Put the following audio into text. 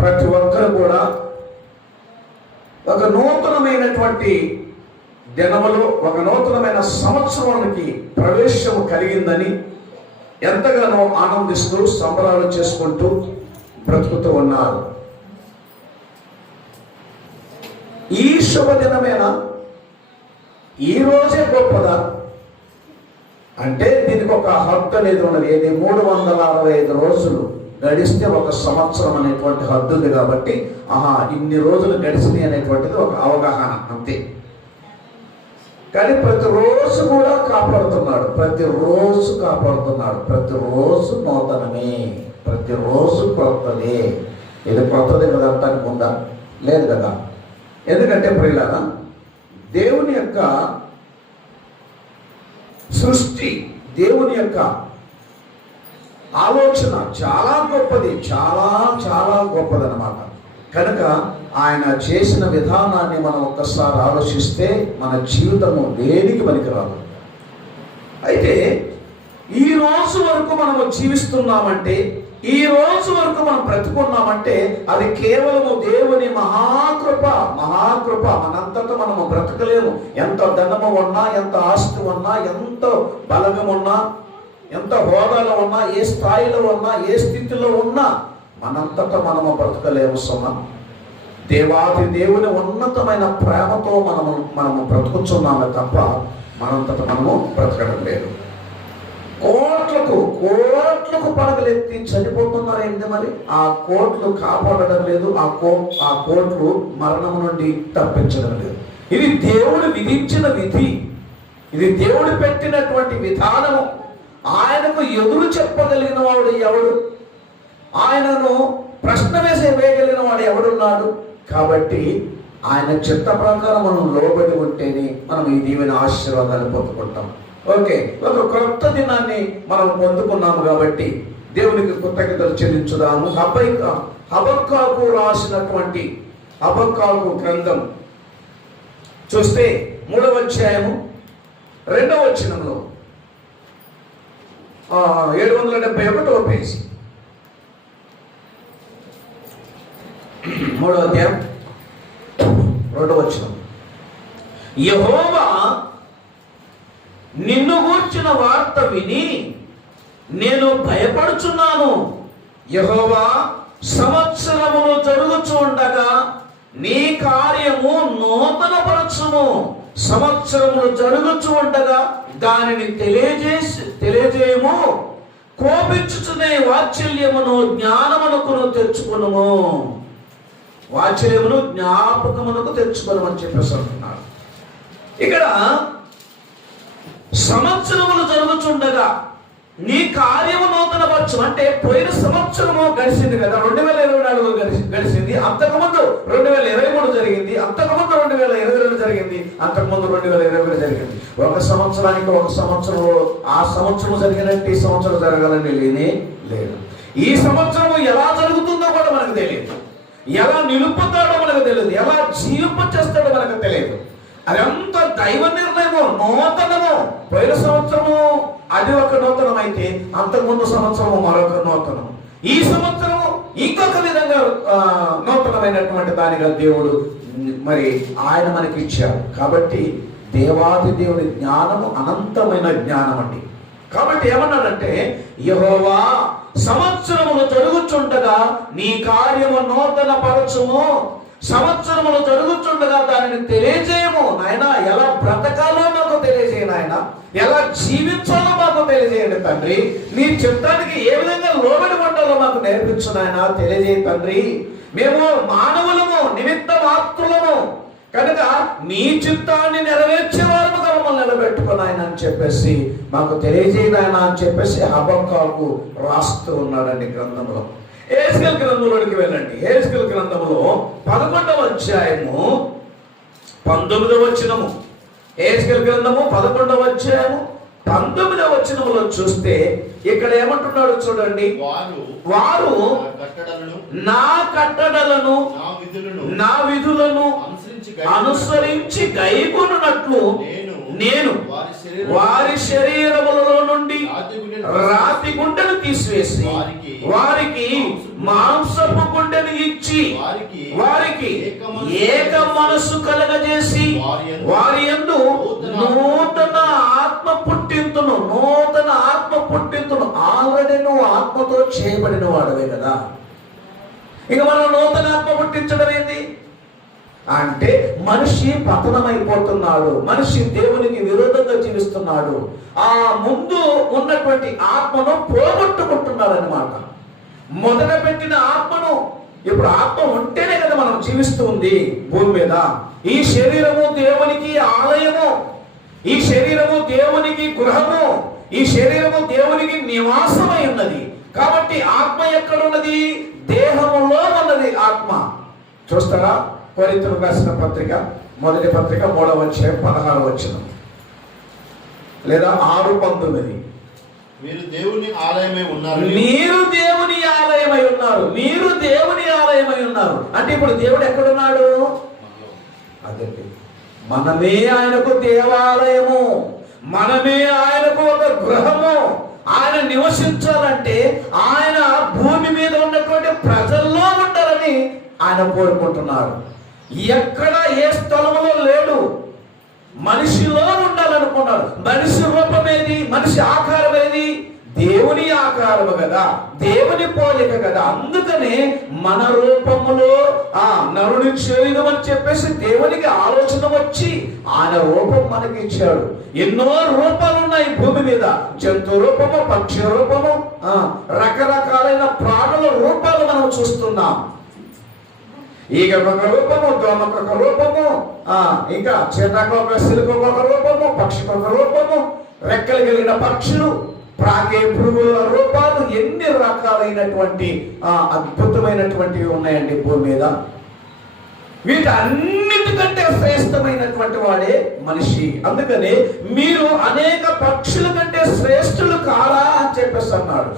ప్రతి ఒక్కరు కూడా ఒక నూతనమైనటువంటి దినములో, ఒక నూతనమైన సంవత్సరానికి ప్రవేశం కలిగిందని ఎంతగానో ఆనందిస్తూ సంబరాలు చేసుకుంటూ బ్రతుకుతూ ఉన్నారు. ఈ శుభదినమేనా, ఈ రోజే గొప్పదా అంటే దీనికి ఒక హద్దు అనేది ఉన్నది. ఏది 365 రోజులు గడిస్తే ఒక సంవత్సరం అనేటువంటి హద్దు ఉంది. కాబట్టి ఇన్ని రోజులు గడిచినాయి అనేటువంటిది ఒక అవగాహన అంతే. కానీ ప్రతిరోజు కూడా కాపాడుతున్నాడు, ప్రతిరోజు కాపాడుతున్నాడు. ప్రతిరోజు నూతనమే, ప్రతిరోజు కొత్తదే. ఇది కొత్తది కదా అంటానికి ఉందా? లేదు కదా. ఎందుకంటే ప్రియులారా, దేవుని యొక్క సృష్టి, దేవుని యొక్క ఆలోచన చాలా గొప్పది, చాలా చాలా గొప్పది అన్నమాట. కనుక ఆయన చేసిన విధానాన్ని మనం ఒక్కసారి ఆలోచిస్తే మన జీవితము దేనికి పనికిరాదు. అయితే ఈ రోజు వరకు మనము జీవిస్తున్నామంటే, ఈ రోజు వరకు మనం బ్రతుకున్నామంటే అది కేవలము దేవుని మహాకృప. మహాకృప. మనంతటా మనము బ్రతకలేము. ఎంత ధనము ఉన్నా, ఎంత ఆస్తి ఉన్నా, ఎంత బలగం ఉన్నా, ఎంత హోదాలో ఉన్నా, ఏ స్థాయిలో ఉన్నా, ఏ స్థితిలో ఉన్నా మనంతటా మనము బ్రతకలేము సుమ. దేవాది దేవుని ఉన్నతమైన ప్రేమతో మనము బ్రతుకుతున్నామే తప్ప మనంతటా మనము బ్రతకడం లేదు. కోట్లకు పడగలెత్తి చనిపోతున్నారు ఏంటి మరి? ఆ కోట్లు కాపాడడం లేదు, ఆ కోట్లు మరణం నుండి తప్పించడం లేదు. ఇది దేవుడు విధించిన విధి, ఇది దేవుడు పెట్టినటువంటి విధానము. ఆయనకు ఎదురు చెప్పగలిగిన వాడు ఎవడు? ఆయనను ప్రశ్న వేయగలిగిన వాడు ఎవడున్నాడు? కాబట్టి ఆయన చిత్త ప్రకారం మనం లోబడి ఉంటేనే మనం ఈ దీవెన ఆశీర్వాదాలు పొందుకుంటాం. ఓకే, ఒక కొత్త దినాన్ని మనం పొందుకున్నాము కాబట్టి దేవునికి కృతజ్ఞతలు చెల్లించుదాము. హబక్కాకు రాసినటువంటి హబక్కాకు గ్రంథం చూస్తే 3వ అధ్యాయము 2వ వచనంలో 771వ పేజీ, 3వ అధ్యాయం 2వ వచనం. యెహోవా నిన్ను గూర్చిన వార్త విని నేను భయపడుచున్నాను. యెహోవా సంవత్సరములు జరుగుచుండగా నీ కార్యము నూతనపరచుము. సంవత్సరములు జరుగుచు ఉండగా దానిని తెలియజేయము. కోపించుచునే వాత్సల్యమును జ్ఞానమునకును తెచ్చుకునుము. వాత్సల్యమును జ్ఞాపకమునకు తెచ్చుకోనమని చెప్పేసి అంటున్నాడు. ఇక్కడ సంవత్సరములు జరుగుచుండగా నీ కార్యము నూతనపరచు అంటే పోయిన సంవత్సరము గడిచింది కదా, 2024 గడిచింది. అంతకుముందు 2023 జరిగింది, అంతకుముందు 2022 జరిగింది, అంతకుముందు 2021 జరిగింది. ఒక సంవత్సరానికి ఒక సంవత్సరం, ఆ సంవత్సరం జరిగినట్టు ఈ సంవత్సరం జరగాలని లేనే లేదు. ఈ సంవత్సరం ఎలా జరుగుతుందో కూడా మనకు తెలియదు, ఎలా నిలుపుతాడో మనకు తెలియదు, ఎలా జీవింపచేస్తాడో మనకు తెలియదు. అదంత దైవ నిర్ణయము, నూతనము. పోయిన సంవత్సరము అది ఒక నూతనం అయితే అంతకుముందు సంవత్సరము మరొక నూతనం, ఈ సంవత్సరము ఇంకొక విధంగా నూతనమైనటువంటి దానిగా దేవుడు మరి ఆయన మనకి ఇచ్చారు. కాబట్టి దేవాది దేవుని జ్ఞానము అనంతమైన జ్ఞానం అండి. కాబట్టి ఏమన్నాడంటే, యెహోవా సంవత్సరములు జరుగుచుండగా నీ కార్యము నూతన పరచుము. సంవత్సరములు జరుగుతుండగా దానిని తెలియజేయము. నాయన ఎలా బ్రతకాలో మాకు తెలియజేయ, నాయన ఎలా జీవించాలో మాకు తెలియజేయండి తండ్రి. నీ చిత్తానికి ఏ విధంగా లోబడి ఉండాలో మాకు నేర్పించు నాయన, తెలియజేయ తండ్రి. మేము మానవులము, నిమిత్త మాత్రులము కనుక నీ చిత్తాన్ని నెరవేర్చేవారముగా మమ్మల్ని నిలబెట్టుకున్నాయన అని చెప్పేసి మాకు తెలియజేయనాయన అని చెప్పేసి హబక్కాకు రాస్తూ ఉన్నాడండి గ్రంథంలో. యెహెజ్కేలు గ్రంథంలోనికి వెళ్ళండి. యెహెజ్కేలు గ్రంథంలో 11వ అధ్యాయము 19వ వచనము. యెహెజ్కేలు గ్రంథము 11వ అధ్యాయము 19వ వచనములో చూస్తే ఇక్కడ ఏమంటున్నాడు చూడండి. వారు నా కట్టడలను నా విధులను అనుసరించి గైకొనున్నట్లు నేను వారి శరీరములలో నుండి రాతి గుండెను తీసివేసి వారికి మాంసపు గుండెను ఇచ్చి ఇచ్చి వారికి ఏక మనస్సు కలగజేసి వారి యందు నూతన ఆత్మ పుట్టింతును ఆల్రెడీ నువ్వు ఆత్మతో చేయబడిన వాడవే కదా. ఇక మనం నూతన ఆత్మ పుట్టించడం ఏంది అంటే మనిషి పతనమైపోతున్నాడు, మనిషి దేవునికి విరోధంగా జీవిస్తున్నాడు. ఆ ముందు ఉన్నటువంటి ఆత్మను పోగొట్టుకుంటున్నాడు అన్నమాట. మొదట పెట్టిన ఆత్మను ఇప్పుడు ఆత్మ ఉంటేనే కదా మనం జీవిస్తూ ఉంది భూమి మీద. ఈ శరీరము దేవునికి ఆలయము, ఈ శరీరము దేవునికి గృహము, ఈ శరీరము దేవునికి నివాసమై ఉన్నది. కాబట్టి ఆత్మ ఎక్కడున్నది? దేహములో ఉన్నది ఆత్మ. చూస్తారా? కొరింథీయులకు రాసిన పత్రిక మొదటి పత్రిక 3వ అధ్యాయం 16వ వచనం లేదా 6:19. మీరు దేవుని ఆలయమై ఉన్నారు. మీరు దేవుని ఆలయమై ఉన్నారు. మీరు దేవుని ఆలయమై ఉన్నారు అంటే ఇప్పుడు దేవుడు ఎక్కడున్నాడు? అదే మనమే ఆయనకు దేవాలయము, మనమే ఆయనకు ఒక గృహము. ఆయన నివసించాలంటే ఆయన భూమి మీద ఉన్నటువంటి ప్రజల్లో ఉండాలని ఆయన కోరుకుంటున్నారు. ఎక్కడ ఏ స్థలంలో లేడు, మనిషిలో ఉండాలనుకున్నాడు. మనిషి రూపం ఏది? మనిషి ఆకారం ఏది? దేవుని ఆకారము కదా, దేవుని పోలిక కదా. అందుకనే మన రూపములో నరుని శరీరం అని చెప్పేసి దేవునికి ఆలోచన వచ్చి ఆయన రూపం మనకి ఇచ్చాడు. ఎన్నో రూపాలు ఉన్నాయి భూమి మీద. జంతు రూపము, పక్షి రూపము, రకరకాలైన ప్రాణుల రూపాలు మనం చూస్తున్నాం. ఈగకొక రూపము, దోమకొక రూపము, ఇంకా చేతకొక సిలుకొక రూపము, పక్షికొక రూపము, రెక్కలు కలిగిన పక్షులు, ప్రాకే పురుగుల రూపాలు, ఎన్ని రకాలైనటువంటి అద్భుతమైనటువంటివి ఉన్నాయండి భూమి మీద. వీటన్నిటికంటే శ్రేష్టమైనటువంటి వాడే మనిషి. అందుకనే మీరు అనేక పక్షుల కంటే శ్రేష్ఠులు కారా అని చెప్పేసి అన్నాడు.